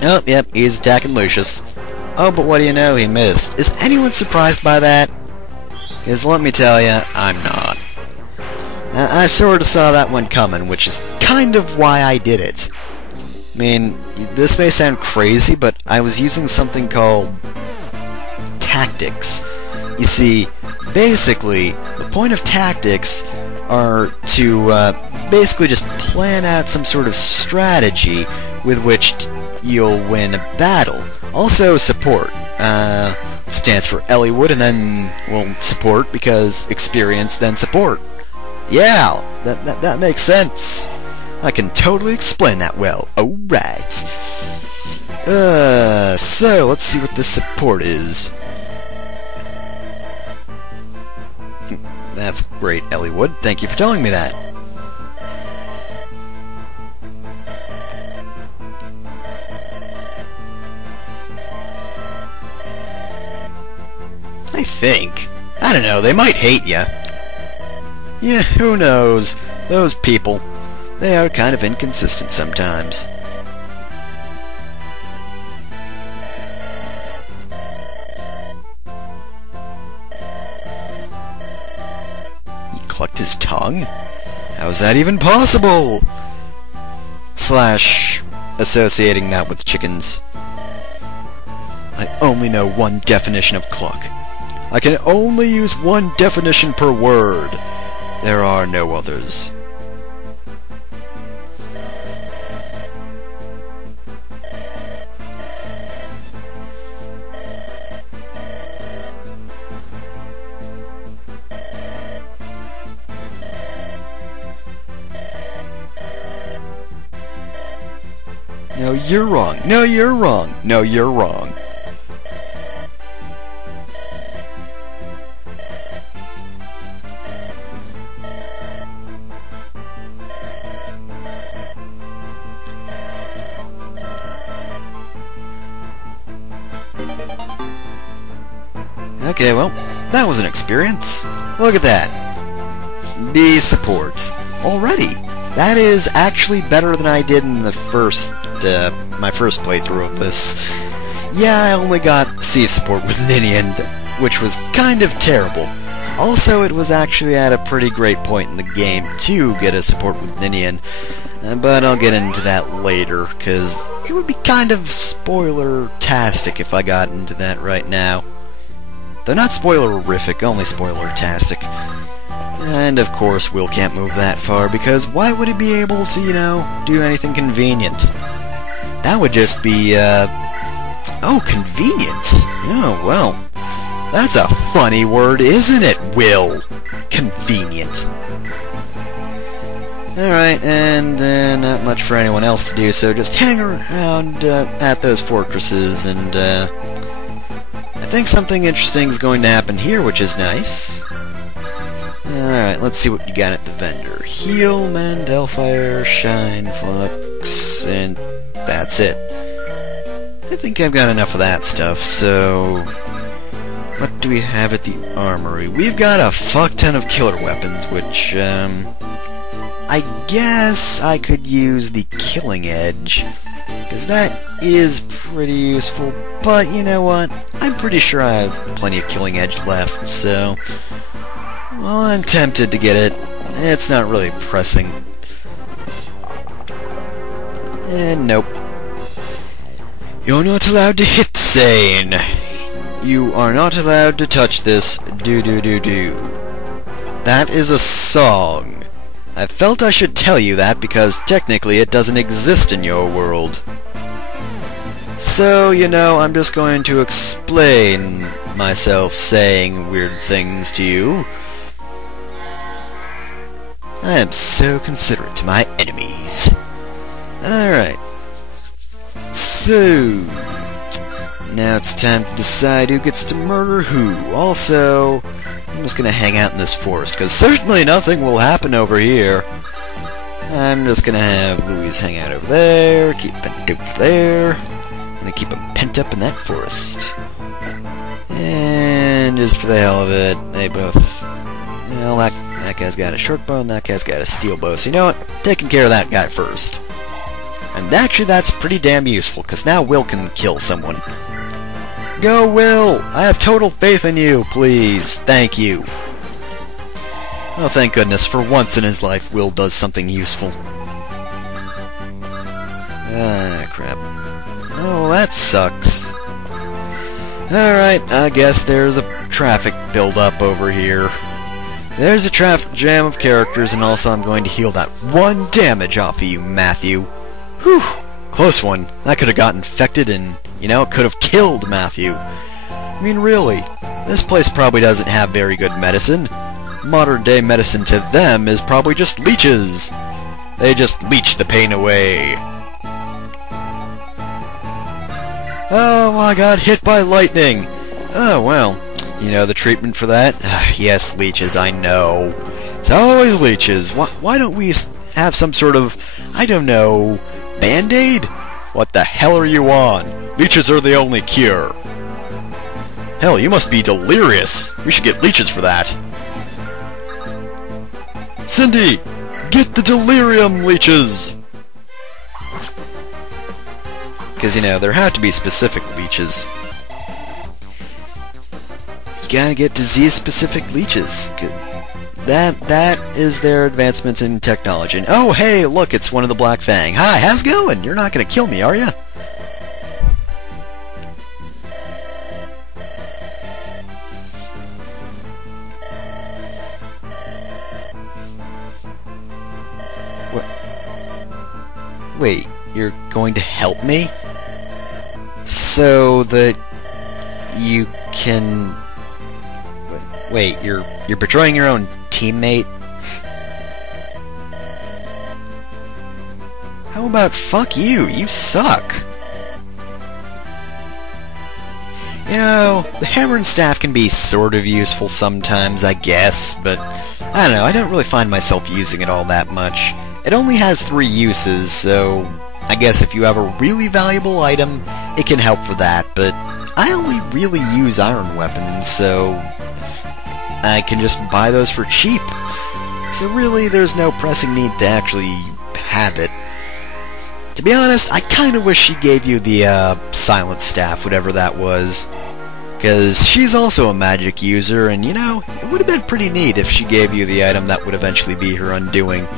Oh, yep, he's attacking Lucius. Oh, but what do you know, he missed. Is anyone surprised by that? Because let me tell you, I'm not. I sort of saw that one coming, which is kind of why I did it. I mean, this may sound crazy, but I was using something called tactics. You see, basically, the point of tactics are to basically just plan out some sort of strategy with which you'll win a battle. Also, support. Stands for Elliewood, and then, well, support, because experience, then support. Yeah, that makes sense. I can totally explain that well. Alright. So, let's see what this support is. That's great, Elliewood. Thank you for telling me that. I think. I don't know, they might hate ya. Yeah, who knows? Those people. They are kind of inconsistent sometimes. He clucked his tongue? How's that even possible? Slash, associating that with chickens. I only know one definition of cluck. I can only use one definition per word. There are no others. No, you're wrong. No, you're wrong. No, you're wrong. Okay, well, that was an experience. Look at that. B support. Already. That is actually better than I did in the first, my first playthrough of this. Yeah, I only got C support with Ninian, which was kind of terrible. Also, it was actually at a pretty great point in the game to get a support with Ninian, but I'll get into that later, because it would be kind of spoiler-tastic if I got into that right now. Though not spoiler-rific, only spoiler-tastic. And of course, Will can't move that far, because why would he be able to, you know, do anything convenient? That would just be, oh, convenient. Oh, well. That's a funny word, isn't it, Will? Convenient. Alright, and not much for anyone else to do, so just hang around at those fortresses, and I think something interesting is going to happen here, which is nice. Alright, let's see what you got at the vendor. Heal, Mend, Hellfire, Shine, Flux, and that's it. I think I've got enough of that stuff, so... what do we have at the armory? We've got a fuck ton of killer weapons, which, I guess I could use the Killing Edge, because that is pretty useful, but you know what? I'm pretty sure I have plenty of Killing Edge left, so... well, I'm tempted to get it. It's not really pressing. And nope. You're not allowed to hit Sane. You are not allowed to touch this do-do-do-do. That is a song. I felt I should tell you that because technically it doesn't exist in your world. So, you know, I'm just going to explain myself saying weird things to you. I am so considerate to my enemies. Alright. So... now it's time to decide who gets to murder who. Also, I'm just gonna hang out in this forest, because certainly nothing will happen over here. I'm just gonna have Louise hang out over there, keep pent over there. I'm gonna keep him pent up in that forest. And just for the hell of it, they both... well, that guy's got a short bow and that guy's got a steel bow. So you know what? Taking care of that guy first. And actually that's pretty damn useful, because now Will can kill someone. Go, Will! I have total faith in you, please. Thank you. Oh, thank goodness, for once in his life, Will does something useful. Ah, crap. Oh, that sucks. Alright, I guess there's a traffic build-up over here. There's a traffic jam of characters, and also I'm going to heal that 1 damage off of you, Matthew. Whew! Close one. That could have got infected and, you know, it could have killed Matthew. I mean, really, this place probably doesn't have very good medicine. Modern-day medicine to them is probably just leeches. They just leech the pain away. Oh, I got hit by lightning! Oh, well, you know the treatment for that? Yes, leeches, I know. It's always leeches. Why don't we have some sort of, I don't know, Band-Aid? What the hell are you on? Leeches are the only cure. Hell, you must be delirious. We should get leeches for that. Cindy, get the delirium leeches! Because, you know, there have to be specific leeches. You gotta get disease-specific leeches. That is their advancements in technology. And, oh, hey, look, it's one of the Black Fang. Hi, how's it going? You're not gonna kill me, are ya? Wait, you're going to help me? So that you can... Wait, you're betraying your own teammate? How about fuck you? You suck! You know, the hammer and staff can be sort of useful sometimes, I guess, but I don't know, I don't really find myself using it all that much. It only has 3 uses, so I guess if you have a really valuable item, it can help for that, but I only really use iron weapons, so I can just buy those for cheap. So really, there's no pressing need to actually have it. To be honest, I kinda wish she gave you the, silent staff, whatever that was. Because she's also a magic user, and you know, it would have been pretty neat if she gave you the item that would eventually be her undoing.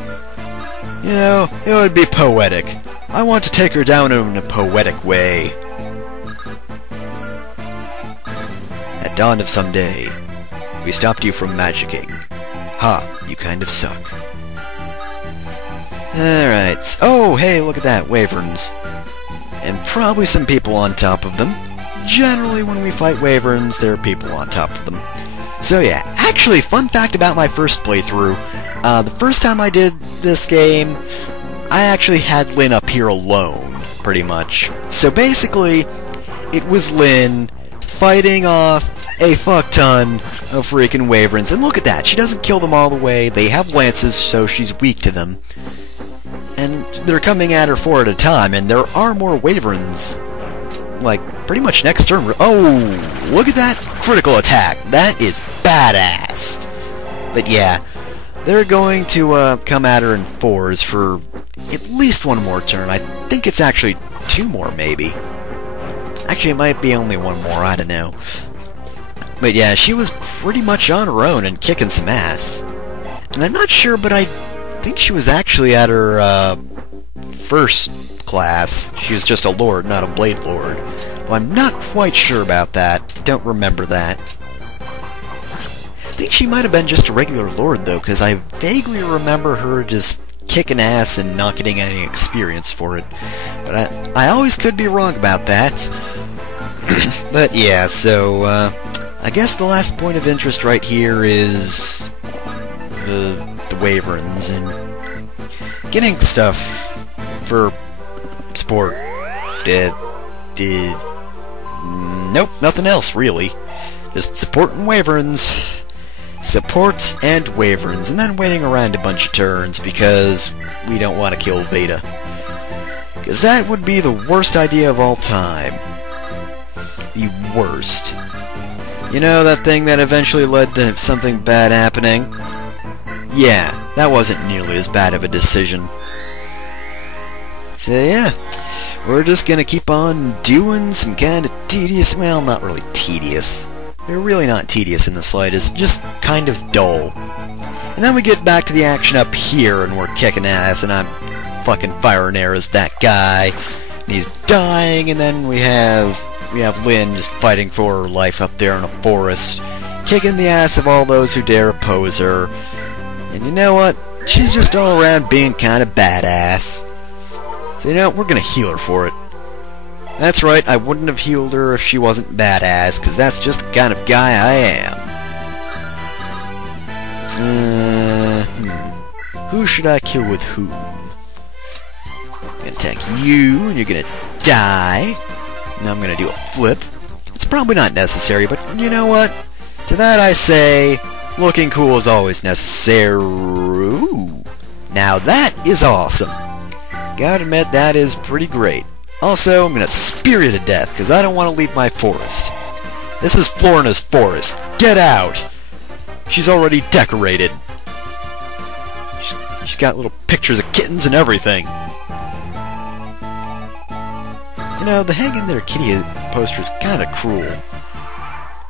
You know, it would be poetic. I want to take her down in a poetic way. At dawn of some day, we stopped you from magicking. Ha, you kind of suck. Alright. Oh, hey, look at that. Wyverns. And probably some people on top of them. Generally, when we fight wyverns, there are people on top of them. So yeah, actually, fun fact about my first playthrough. The first time I did this game, I actually had Lynn up here alone, pretty much. So basically, it was Lynn fighting off a fuck ton of freaking wyverns. And look at that, she doesn't kill them all the way. They have lances, so she's weak to them. And they're coming at her 4 at a time, and there are more wyverns. Like, pretty much next turn. Oh, look at that critical attack. That is badass. But yeah, they're going to come at her in 4s for at least 1 more turn. I think it's actually 2 more, maybe. Actually, it might be only 1 more, I don't know. But yeah, she was pretty much on her own and kicking some ass. And I'm not sure, but I think she was actually at her first class. She was just a lord, not a blade lord. Well, I'm not quite sure about that. Don't remember that. I think she might have been just a regular lord, though, because I vaguely remember her just kicking ass and not getting any experience for it. But I always could be wrong about that. But yeah, so I guess the last point of interest right here is the wyverns and getting stuff for support. Nope, nothing else really. Just supporting wyverns. Support and wyverns, and then waiting around a bunch of turns because we don't want to kill Veda. Because that would be the worst idea of all time. The worst. You know that thing that eventually led to something bad happening? Yeah, that wasn't nearly as bad of a decision. So yeah, we're just gonna keep on doing some kind of tedious, well, not really tedious. They're really not tedious in the slightest, just kind of dull. And then we get back to the action up here, and we're kicking ass, and I'm fucking firing arrows at that guy, and he's dying, and then we have Lynn just fighting for her life up there in a forest, kicking the ass of all those who dare oppose her. And you know what? She's just all around being kind of badass. So you know, we're gonna heal her for it. That's right, I wouldn't have healed her if she wasn't badass, because that's just the kind of guy I am. Who should I kill with whom? I'm gonna attack you, and you're gonna die. Now I'm gonna do a flip. It's probably not necessary, but you know what? To that I say, looking cool is always necessary. Ooh. Now that is awesome. Gotta admit, that is pretty great. Also, I'm gonna spear you to death, because I don't want to leave my forest. This is Florina's forest. Get out! She's already decorated. She's got little pictures of kittens and everything. You know, the hang in there kitty poster is kind of cruel.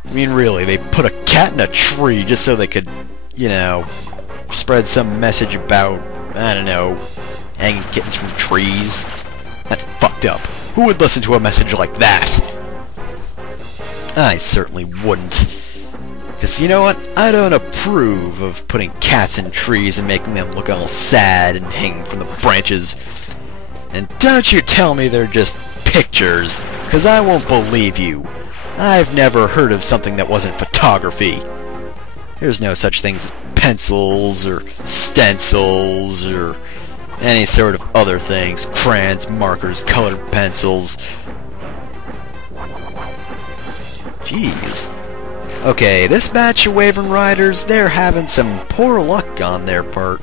I mean, really, they put a cat in a tree just so they could, you know, spread some message about, I don't know, hanging kittens from trees. That's fucked up. Who would listen to a message like that? I certainly wouldn't. Because you know what? I don't approve of putting cats in trees and making them look all sad and hanging from the branches. And don't you tell me they're just pictures, because I won't believe you. I've never heard of something that wasn't photography. There's no such things as pencils or stencils or any sort of other things. Crayons, markers, colored pencils. Jeez. Okay, this batch of Wyvern Riders, they're having some poor luck on their part.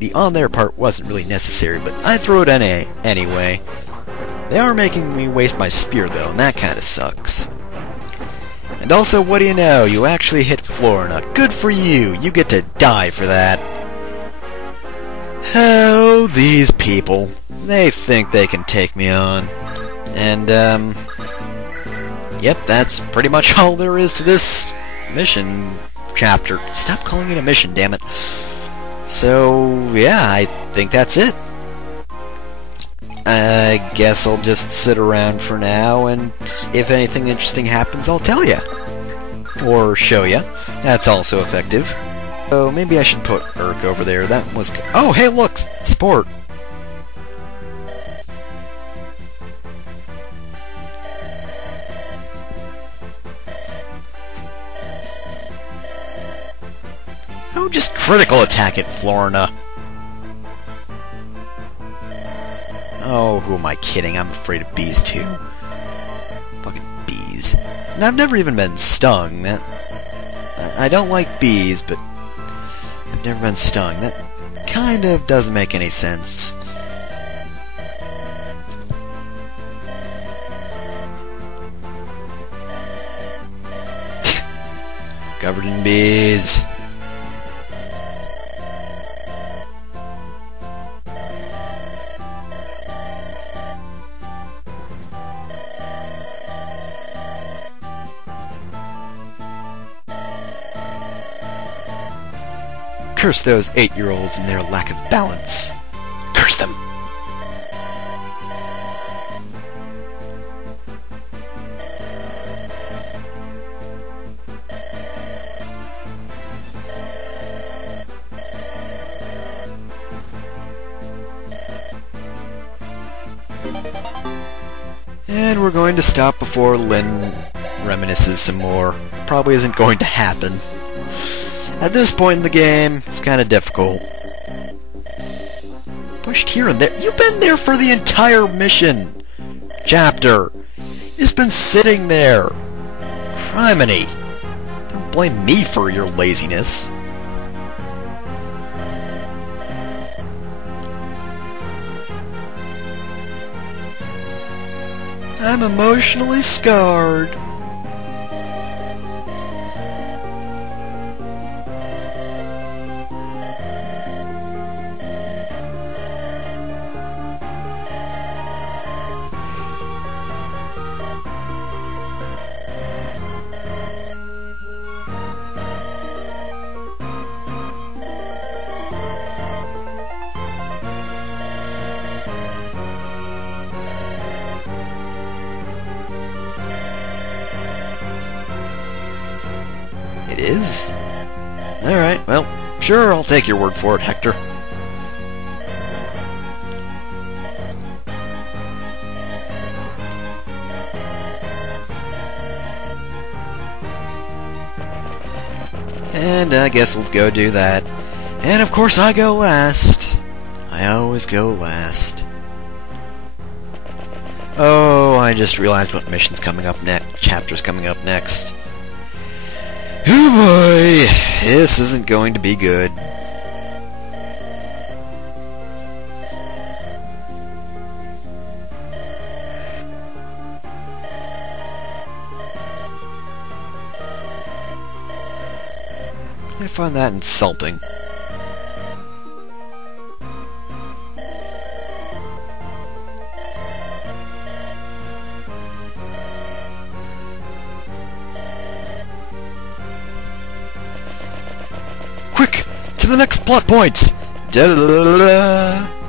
The on their part wasn't really necessary, but I throw it in anyway. They are making me waste my spear though, and that kinda sucks. And also, what do you know? You actually hit Florina. Good for you! You get to die for that. Oh, these people. They think they can take me on. And, yep, that's pretty much all there is to this mission chapter. Stop calling it a mission, damn it. So, yeah, I think that's it. I guess I'll just sit around for now, and if anything interesting happens, I'll tell ya. Or show ya. That's also effective. So maybe I should put Urk over there. That was... Oh, hey, look! Sport! Oh, just critical attack it, Florina. Oh, who am I kidding? I'm afraid of bees, too. Fucking bees. And I've never even been stung. I don't like bees, but I've never been stung. That kind of doesn't make any sense. Covered in bees. Curse those 8-year-olds and their lack of balance. Curse them! And we're going to stop before Lynn reminisces some more. Probably isn't going to happen. At this point in the game, it's kind of difficult. Pushed here and there. You've been there for the entire mission! Chapter! You've just been sitting there! Criminy! Don't blame me for your laziness. I'm emotionally scarred. It is? Alright, well, sure, I'll take your word for it, Hector. And I guess we'll go do that. And of course I go last. I always go last. Oh, I just realized what mission's coming up next. Chapter's coming up next. Oh boy, this isn't going to be good. I find that insulting. Quick! To the next plot point! Da-da-da-da-da.